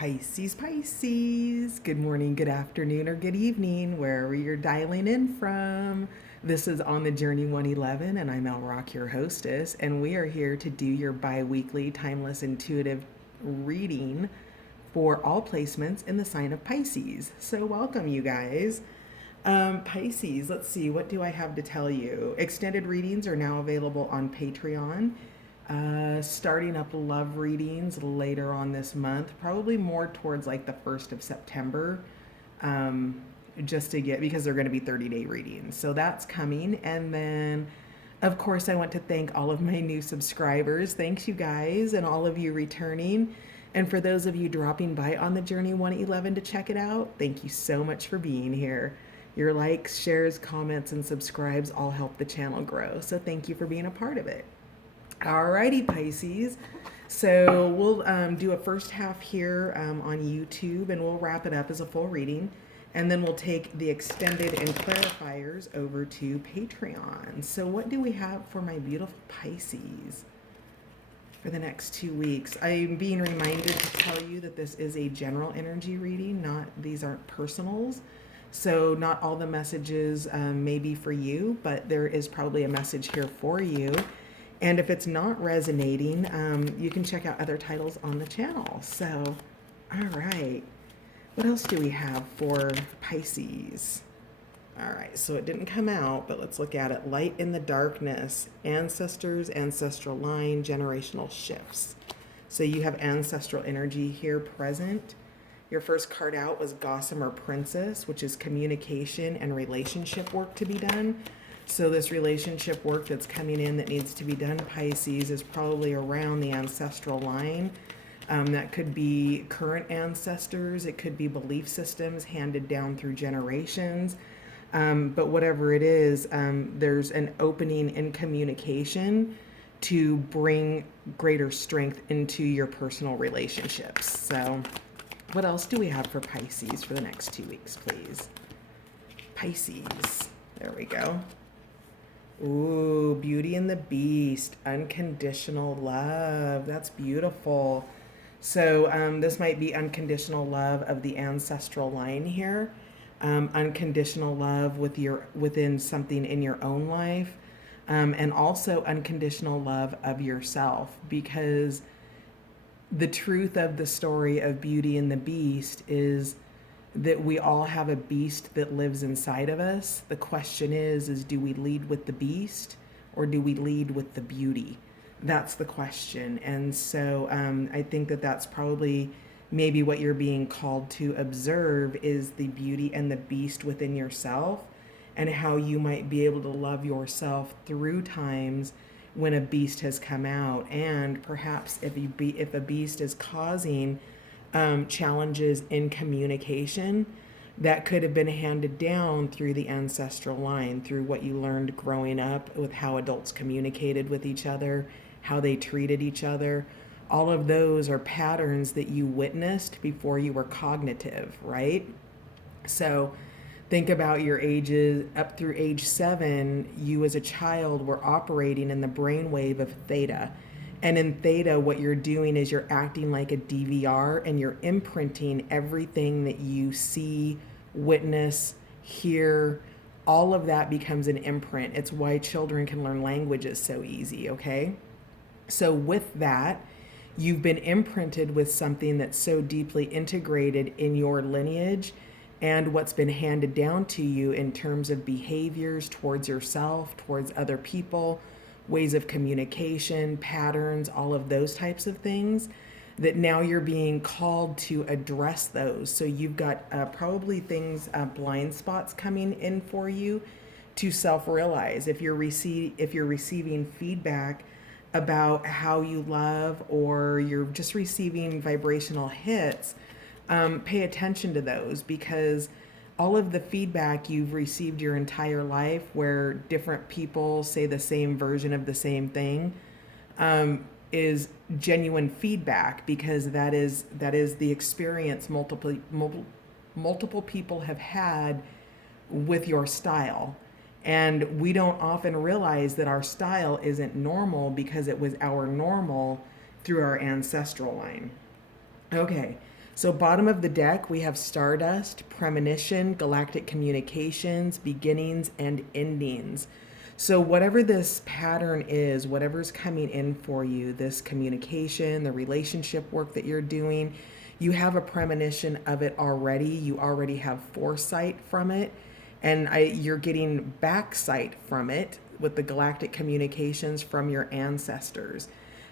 Pisces, Pisces. Good morning, good afternoon, or good evening, wherever you're dialing in from. This is On the Journey 111, and I'm El Rock, your hostess, and we are here to do your bi weekly, timeless, intuitive reading for all placements in the sign of Pisces. So, welcome, you guys. Pisces, let's see, what do I have to tell you? Extended readings are now available on Patreon. Starting up love readings later on this month, probably more towards like the 1st of September, just to get, because they're going to be 30-day readings. So that's coming. And then, of course, I want to thank all of my new subscribers. Thanks, you guys, and all of you returning. And for those of you dropping by on the Journey 111 to check it out, thank you so much for being here. Your likes, shares, comments, and subscribes all help the channel grow. So thank you for being a part of it. Alrighty, Pisces. So we'll do a first half here on YouTube, and we'll wrap it up as a full reading. And then we'll take the extended and clarifiers over to Patreon. So what do we have for my beautiful Pisces for the next 2 weeks? I'm being reminded to tell you that this is a general energy reading, these aren't personals. So not all the messages may be for you, but there is probably a message here for you. And if it's not resonating, you can check out other titles on the channel. So, all right. What else do we have for Pisces? All right, so it didn't come out, but let's look at it. Light in the darkness, ancestors, ancestral line, generational shifts. So you have ancestral energy here present. Your first card out was Gossamer Princess, which is communication and relationship work to be done. So this relationship work that's coming in that needs to be done, Pisces, is probably around the ancestral line. That could be current ancestors. It could be belief systems handed down through generations. But whatever it is, there's an opening in communication to bring greater strength into your personal relationships. So what else do we have for Pisces for the next 2 weeks, please? Pisces. There we go. Ooh, Beauty and the Beast, unconditional love. That's beautiful. So this might be unconditional love of the ancestral line here. Unconditional love within something in your own life. And also unconditional love of yourself, because the truth of the story of Beauty and the Beast is that we all have a beast that lives inside of us. The question is do we lead with the beast or do we lead with the beauty? That's the question. And so I think that that's probably maybe what you're being called to observe is the beauty and the beast within yourself, and how you might be able to love yourself through times when a beast has come out. And perhaps if a beast is causing challenges in communication that could have been handed down through the ancestral line, through what you learned growing up with how adults communicated with each other, how they treated each other. All of those are patterns that you witnessed before you were cognitive, right? So think about your ages up through age 7, you as a child were operating in the brainwave of theta. And in theta, what you're doing is you're acting like a DVR, and you're imprinting everything that you see, witness, hear. All of that becomes an imprint. It's why children can learn languages so easy, okay? So with that, you've been imprinted with something that's so deeply integrated in your lineage and what's been handed down to you in terms of behaviors towards yourself, towards other people, ways of communication, patterns, all of those types of things, that now you're being called to address those. So you've got probably things, blind spots coming in for you to self-realize. If you're receiving feedback about how you love, or you're just receiving vibrational hits, pay attention to those, because all of the feedback you've received your entire life where different people say the same version of the same thing is genuine feedback, because that is the experience multiple people have had with your style. And we don't often realize that our style isn't normal because it was our normal through our ancestral line. Okay, So bottom of the deck, we have Stardust, Premonition, Galactic Communications, Beginnings, and Endings. So whatever this pattern is, whatever's coming in for you, this communication, the relationship work that you're doing, you have a premonition of it already. You already have foresight from it, and you're getting backsight from it with the galactic communications from your ancestors.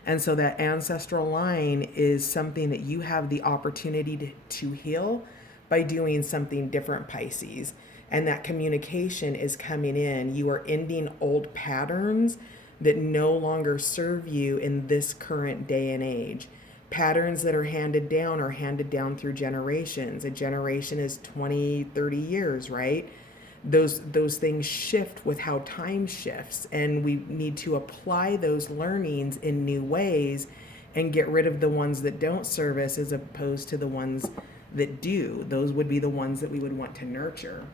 And so that ancestral line is something that you have the opportunity to heal by doing something different, Pisces. And that communication is coming in. You are ending old patterns that no longer serve you in this current day and age. Patterns that are handed down through generations. A generation is 20, 30 years, right? Those things shift with how time shifts, and we need to apply those learnings in new ways and get rid of the ones that don't serve us as opposed to the ones that do. Those would be the ones that we would want to nurture.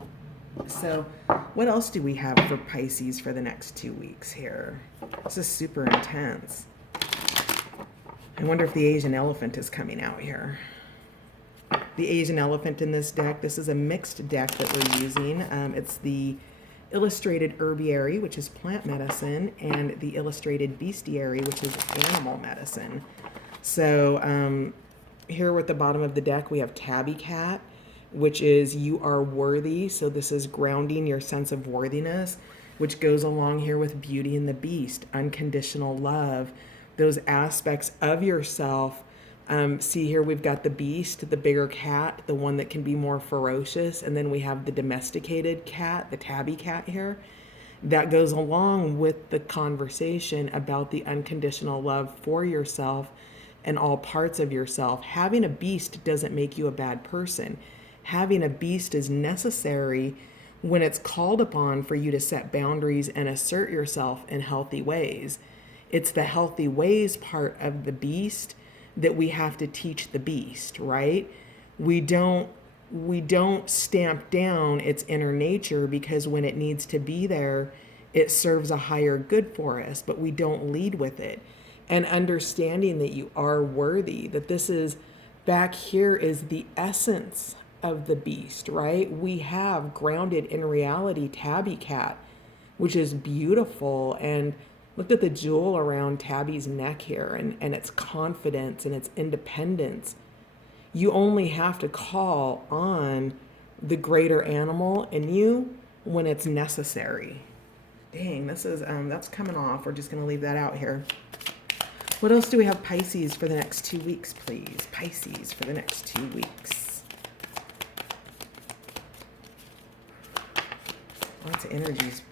So what else do we have for Pisces for the next 2 weeks here? This is super intense. I wonder if the Asian elephant is coming out here. The Asian elephant in this deck, this is a mixed deck that we're using. It's the illustrated herbiary, which is plant medicine, and the illustrated bestiary, which is animal medicine. So here at the bottom of the deck, we have tabby cat, which is you are worthy. So this is grounding your sense of worthiness, which goes along here with Beauty and the Beast, unconditional love, those aspects of yourself. See here, we've got the beast, the bigger cat, the one that can be more ferocious. And then we have the domesticated cat, the tabby cat here. That goes along with the conversation about the unconditional love for yourself and all parts of yourself. Having a beast doesn't make you a bad person. Having a beast is necessary when it's called upon for you to set boundaries and assert yourself in healthy ways. It's the healthy ways part of the beast that we have to teach the beast, right? We don't stamp down its inner nature, because when it needs to be there, it serves a higher good for us, but we don't lead with it. And understanding that you are worthy, that this is back here is the essence of the beast, right? We have grounded in reality tabby cat, which is beautiful. And look at the jewel around Tabby's neck here, and its confidence and its independence. You only have to call on the greater animal in you when it's necessary. Dang, this is that's coming off. We're just going to leave that out here. What else do we have, Pisces, for the next 2 weeks, please? Pisces for the next 2 weeks. Lots of energies,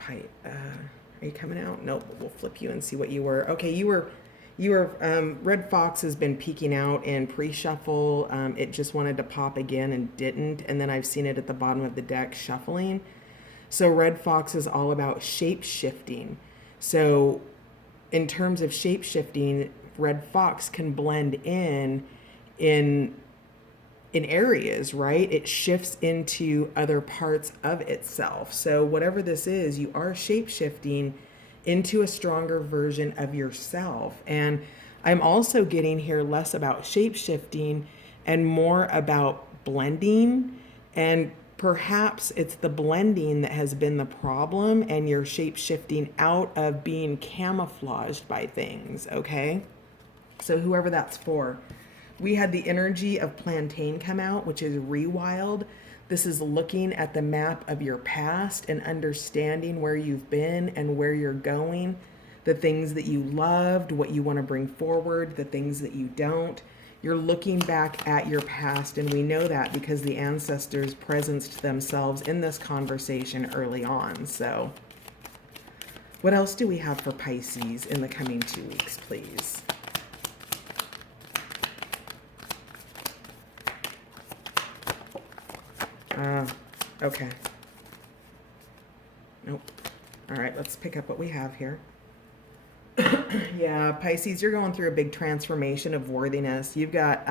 are you coming out? Nope, we'll flip you and see what you were. Okay, you were, Red Fox has been peeking out in pre-shuffle. It just wanted to pop again and didn't. And then I've seen it at the bottom of the deck shuffling. So Red Fox is all about shape shifting. So in terms of shape shifting, Red Fox can blend in areas, right? It shifts into other parts of itself. So whatever this is, you are shape-shifting into a stronger version of yourself. And I'm also getting here less about shape-shifting and more about blending. And perhaps it's the blending that has been the problem, and you're shape-shifting out of being camouflaged by things, okay? So whoever that's for. We had the energy of plantain come out, which is rewild. This is looking at the map of your past and understanding where you've been and where you're going, the things that you loved, what you want to bring forward, the things that you don't. You're looking back at your past, and we know that because the ancestors presenced themselves in this conversation early on. So what else do we have for Pisces in the coming 2 weeks, please? Okay. Nope. All right, let's pick up what we have here. Yeah, Pisces, you're going through a big transformation of worthiness. You've got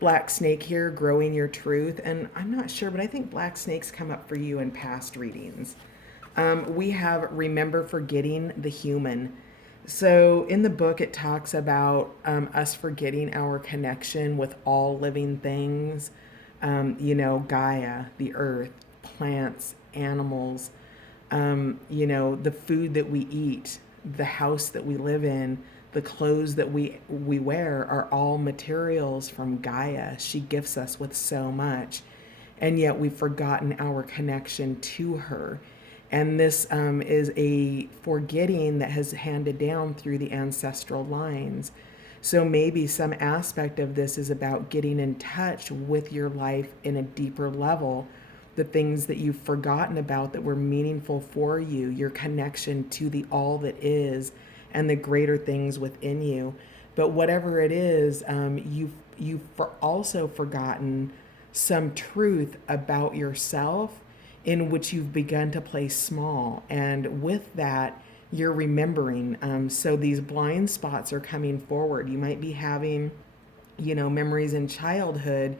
Black Snake here, growing your truth. And I'm not sure, but I think Black Snakes come up for you in past readings. We have Remember Forgetting the Human. So in the book, it talks about us forgetting our connection with all living things, Gaia, the earth, plants, animals, the food that we eat, the house that we live in, the clothes that we wear are all materials from Gaia. She gifts us with so much, and yet we've forgotten our connection to her. And this is a forgetting that has handed down through the ancestral lines. So maybe some aspect of this is about getting in touch with your life in a deeper level, the things that you've forgotten about that were meaningful for you, your connection to the all that is, and the greater things within you. But whatever it is, you've also forgotten some truth about yourself in which you've begun to play small. And with that, you're remembering. So these blind spots are coming forward. You might be having, memories in childhood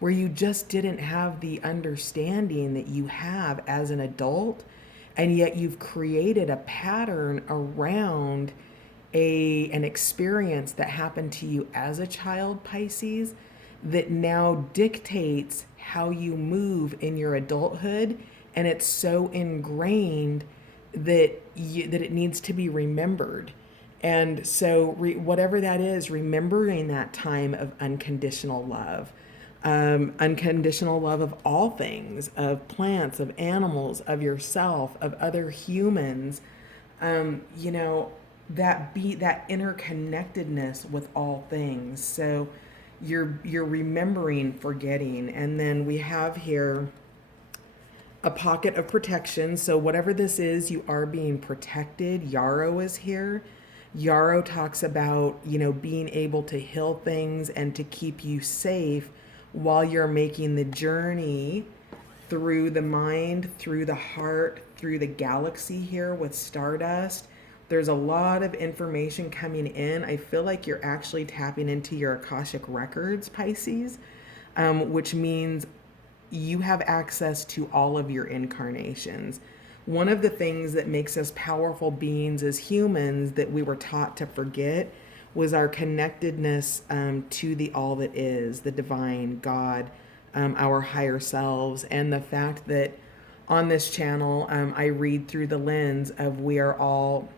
where you just didn't have the understanding that you have as an adult, and yet you've created a pattern around an experience that happened to you as a child, Pisces, that now dictates how you move in your adulthood, and it's so ingrained that it needs to be remembered. And so whatever that is, remembering that time of unconditional love of all things, of plants, of animals, of yourself, of other humans, um, you know, that interconnectedness with all things. So you're remembering, forgetting, and then we have here a pocket of protection. So whatever this is, you are being protected. Yarrow is here. Yarrow talks about, being able to heal things and to keep you safe while you're making the journey through the mind, through the heart, through the galaxy here with Stardust. There's a lot of information coming in. I feel like you're actually tapping into your Akashic records, Pisces, which means you have access to all of your incarnations. One of the things that makes us powerful beings as humans that we were taught to forget was our connectedness to the all that is, the divine, God, our higher selves, and the fact that on this channel, I read through the lens of we are all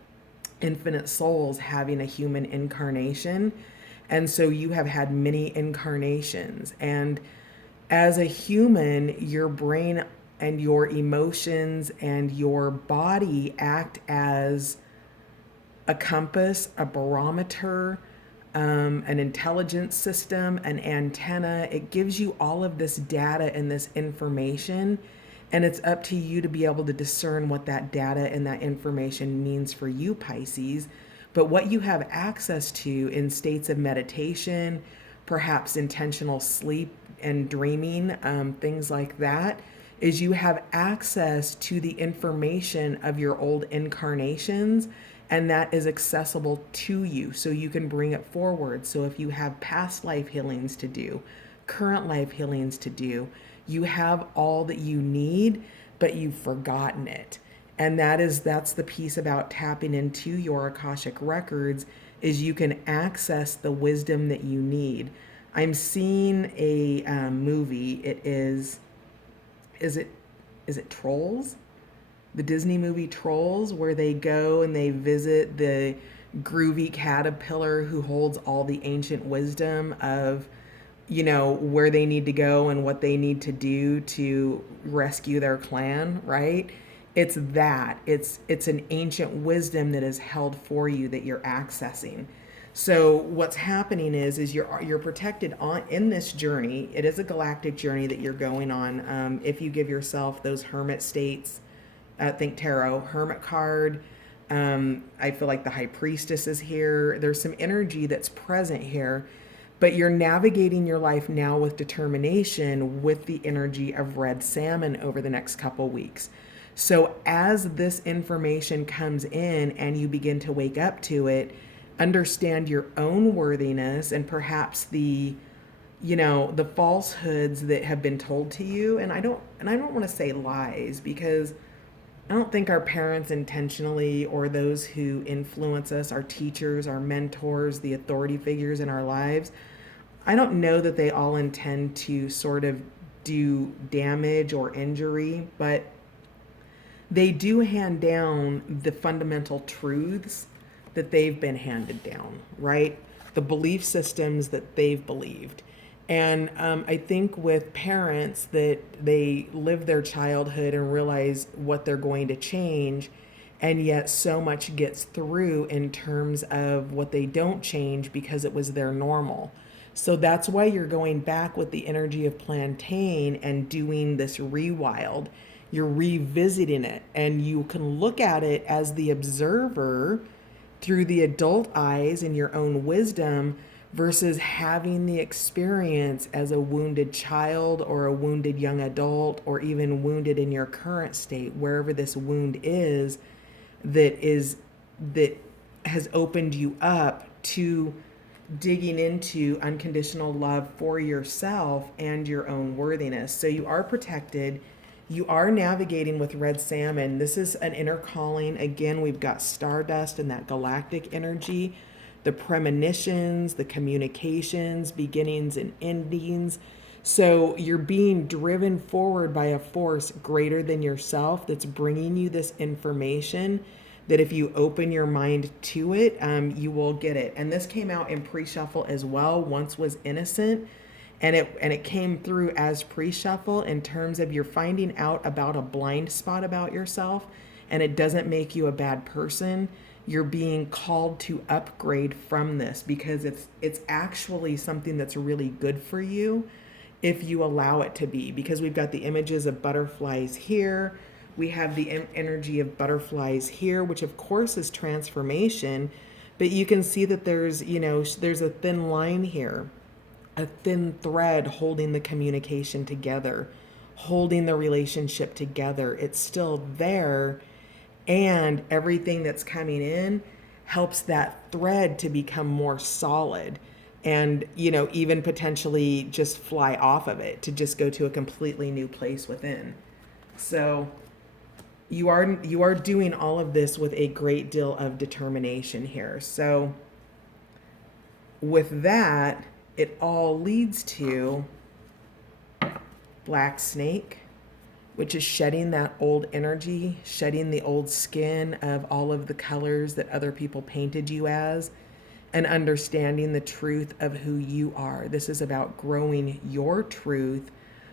infinite souls having a human incarnation. And so you have had many incarnations. And as a human, your brain and your emotions and your body act as a compass, a barometer, an intelligence system, an antenna. It gives you all of this data and this information, and it's up to you to be able to discern what that data and that information means for you, Pisces. But what you have access to in states of meditation, perhaps intentional sleep and dreaming, things like that, is you have access to the information of your old incarnations, and that is accessible to you, so you can bring it forward. So if you have past life healings to do, current life healings to do, you have all that you need, but you've forgotten it. And that's the piece about tapping into your Akashic records, is you can access the wisdom that you need. I'm seeing a movie. Is it Trolls? The Disney movie Trolls, where they go and they visit the groovy caterpillar who holds all the ancient wisdom of, where they need to go and what they need to do to rescue their clan, right? It's that. It's an ancient wisdom that is held for you that you're accessing. So what's happening is you're protected in this journey. It is a galactic journey that you're going on. If you give yourself those hermit states, think tarot, hermit card. I feel like the high priestess is here. There's some energy that's present here, but you're navigating your life now with determination with the energy of red salmon over the next couple weeks. So as this information comes in and you begin to wake up to it, understand your own worthiness and perhaps the falsehoods that have been told to you. And I don't want to say lies, because I don't think our parents intentionally, or those who influence us, our teachers, our mentors, the authority figures in our lives, I don't know that they all intend to sort of do damage or injury, but they do hand down the fundamental truths that they've been handed down, right? The belief systems that they've believed. And I think with parents that they live their childhood and realize what they're going to change, and yet so much gets through in terms of what they don't change because it was their normal. So that's why you're going back with the energy of plantain and doing this rewild. You're revisiting it, and you can look at it as the observer through the adult eyes and your own wisdom versus having the experience as a wounded child or a wounded young adult or even wounded in your current state, wherever this wound is that has opened you up to digging into unconditional love for yourself and your own worthiness. So you are protected. You are navigating with red salmon. This is an inner calling. Again, we've got stardust and that galactic energy, the premonitions, the communications, beginnings and endings. So you're being driven forward by a force greater than yourself that's bringing you this information that if you open your mind to it, you will get it. And this came out in pre-shuffle as well. Once was innocent, and it came through as pre-shuffle in terms of you're finding out about a blind spot about yourself, and it doesn't make you a bad person. You're being called to upgrade from this because it's actually something that's really good for you if you allow it to be. Because we've got the images of butterflies here. We have the energy of butterflies here, which of course is transformation, but you can see that there's a thin line here, a thin thread holding the communication together, holding the relationship together. It's still there, and everything that's coming in helps that thread to become more solid and, even potentially just fly off of it to just go to a completely new place within. So you are doing all of this with a great deal of determination here. So with that, it all leads to black snake, which is shedding that old energy, shedding the old skin of all of the colors that other people painted you as, and understanding the truth of who you are. This is about growing your truth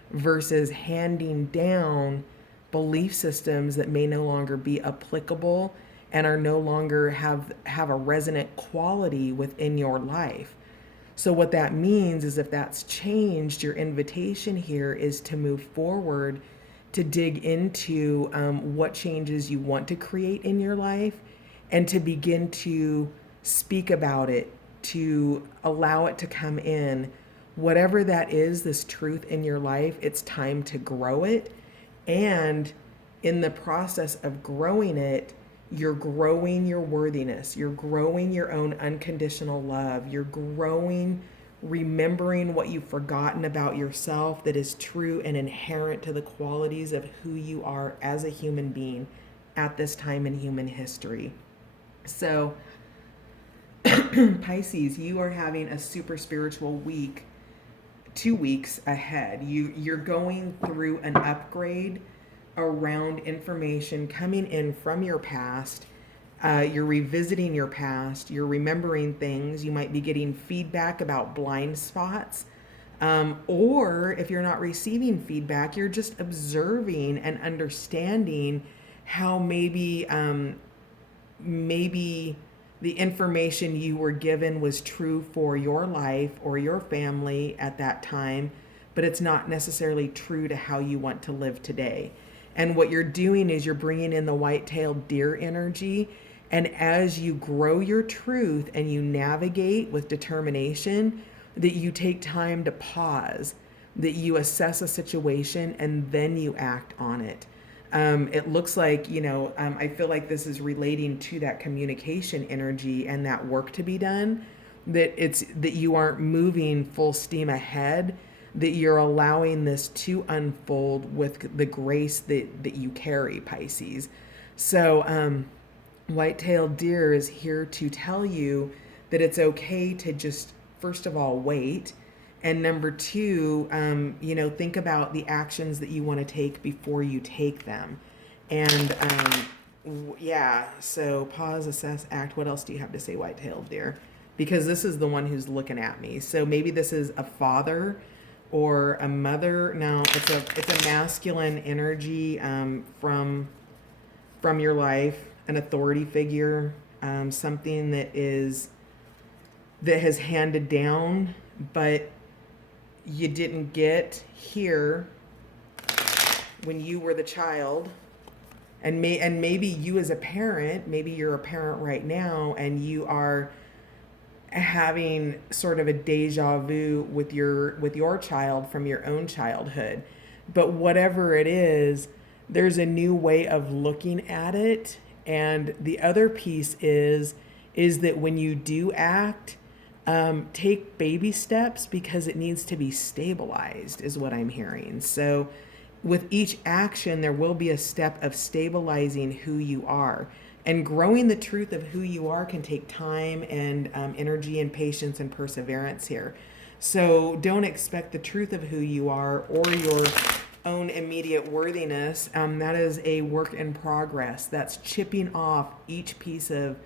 versus handing down belief systems that may no longer be applicable and are no longer have a resonant quality within your life. So what that means is if that's changed, your invitation here is to move forward, to dig into what changes you want to create in your life, and to begin to speak about it, to allow it to come in. Whatever that is, this truth in your life, it's time to grow it. And in the process of growing it, you're growing your worthiness. You're growing your own unconditional love. You're growing, remembering what you've forgotten about yourself that is true and inherent to the qualities of who you are as a human being at this time in human history. So, Pisces, you are having a super spiritual week, 2 weeks ahead. You're going through an upgrade around information coming in from your past. You're revisiting your past. You're remembering things. You might be getting feedback about blind spots. Or if you're not receiving feedback, you're just observing and understanding how maybe the information you were given was true for your life or your family at that time, but it's not necessarily true to how you want to live today. And what you're doing is you're bringing in the white-tailed deer energy. And as you grow your truth and you navigate with determination, that you take time to pause, that you assess a situation, and then you act on it. It looks like, I feel like this is relating to that communication energy and that work to be done, that you aren't moving full steam ahead, that you're allowing this to unfold with the grace that you carry, Pisces. So, white-tailed deer is here to tell you that it's okay to just, first of all, wait. And number two, think about the actions that you want to take before you take them. And yeah, so pause, assess, act. What else do you have to say, white-tailed deer? Because this is the one who's looking at me. So maybe this is a father or a mother. No, it's a masculine energy from your life, an authority figure, something that has handed down, but you didn't get here when you were the child. And maybe you as a parent, maybe you're a parent right now and you are having sort of a deja vu with your child from your own childhood. But whatever it is, there's a new way of looking at it. And the other piece is that when you do act, take baby steps because it needs to be stabilized, is what I'm hearing. So with each action, there will be a step of stabilizing who you are. And growing the truth of who you are can take time and energy and patience and perseverance here. So don't expect the truth of who you are or your own immediate worthiness. That is a work in progress. That's chipping off each piece of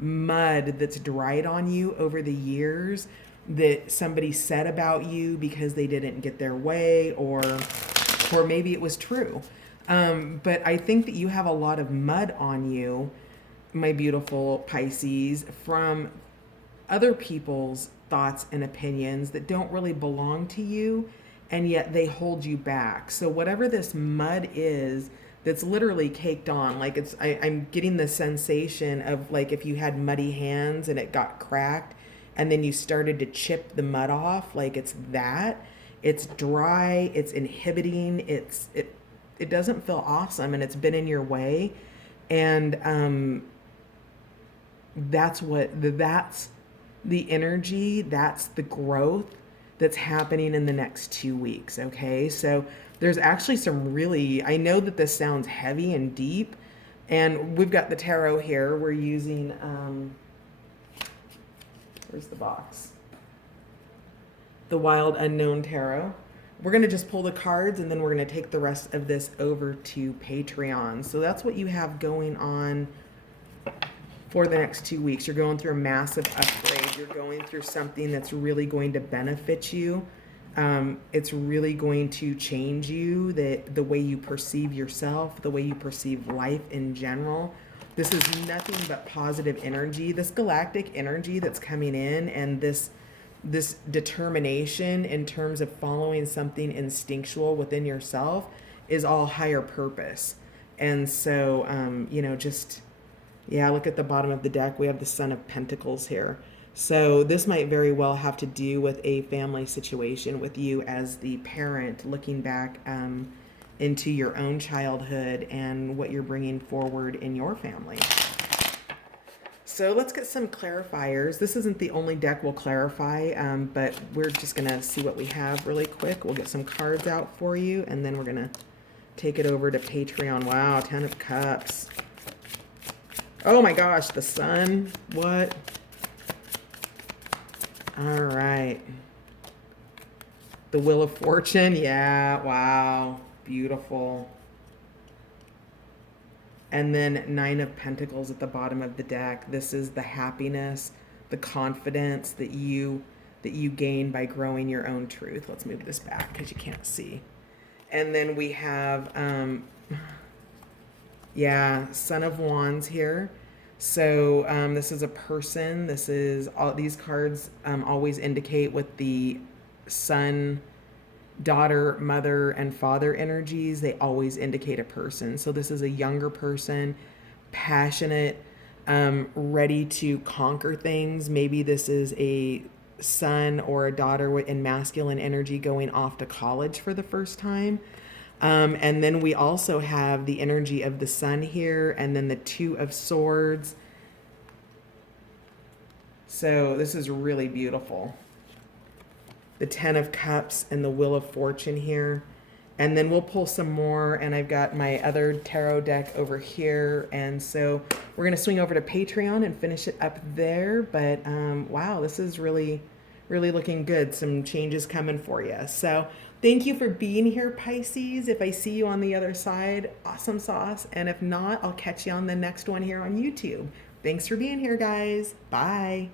mud that's dried on you over the years that somebody said about you because they didn't get their way, or maybe it was true. But I think that you have a lot of mud on you, my beautiful Pisces, from other people's thoughts and opinions that don't really belong to you, and yet they hold you back. So whatever this mud is that's literally caked on, like I'm getting the sensation of like if you had muddy hands and it got cracked and then you started to chip the mud off, like it's dry, it's inhibiting, it doesn't feel awesome, and it's been in your way. And that's the energy, that's the growth that's happening in the next 2 weeks. Okay, so there's actually I know that this sounds heavy and deep, and we've got the tarot here. We're using where's the box, the Wild Unknown Tarot. We're going to just pull the cards, and then we're going to take the rest of this over to Patreon. So that's what you have going on for the next 2 weeks. You're going through a massive upgrade. You're going through something that's really going to benefit you. It's really going to change you, the way you perceive yourself, the way you perceive life in general. This is nothing but positive energy. This galactic energy that's coming in, and this determination in terms of following something instinctual within yourself is all higher purpose. And so, look at the bottom of the deck. We have the Son of Pentacles here. So this might very well have to do with a family situation with you as the parent, looking back into your own childhood and what you're bringing forward in your family. So let's get some clarifiers. This isn't the only deck we'll clarify, but we're just going to see what we have really quick. We'll get some cards out for you, and then we're going to take it over to Patreon. Wow, 10 of Cups. Oh my gosh, the Sun. What? All right. The Wheel of Fortune. Yeah, wow. Beautiful. And then 9 of Pentacles at the bottom of the deck. This is the happiness, the confidence that you gain by growing your own truth. Let's move this back because you can't see. And then we have, Son of Wands here. So this is a person. This is these cards always indicate with the sun, daughter, mother, and father energies. They always indicate a person. So this is a younger person, passionate, ready to conquer things. Maybe this is a son or a daughter in masculine energy going off to college for the first time. And then we also have the energy of the Sun here, and then the 2 of Swords. So this is really beautiful. The 10 of Cups and the Wheel of Fortune here. And then we'll pull some more, and I've got my other tarot deck over here. And so we're going to swing over to Patreon and finish it up there. But wow, this is really, really looking good. Some changes coming for you. So thank you for being here, Pisces. If I see you on the other side, awesome sauce. And if not, I'll catch you on the next one here on YouTube. Thanks for being here, guys. Bye.